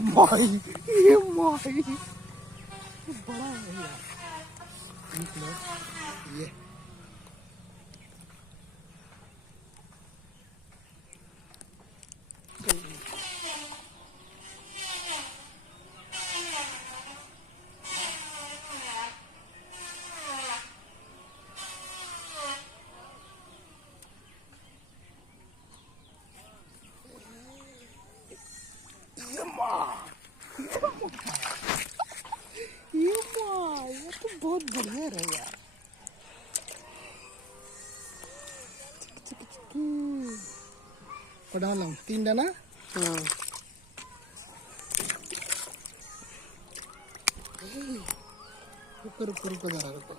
माई, ये माई बड़ा है यार। ये ये तो बहुत बढ़िया रहा यार। पढ़ा लो 3 दाना। हाँ रुको रुको रुको जरा रुको।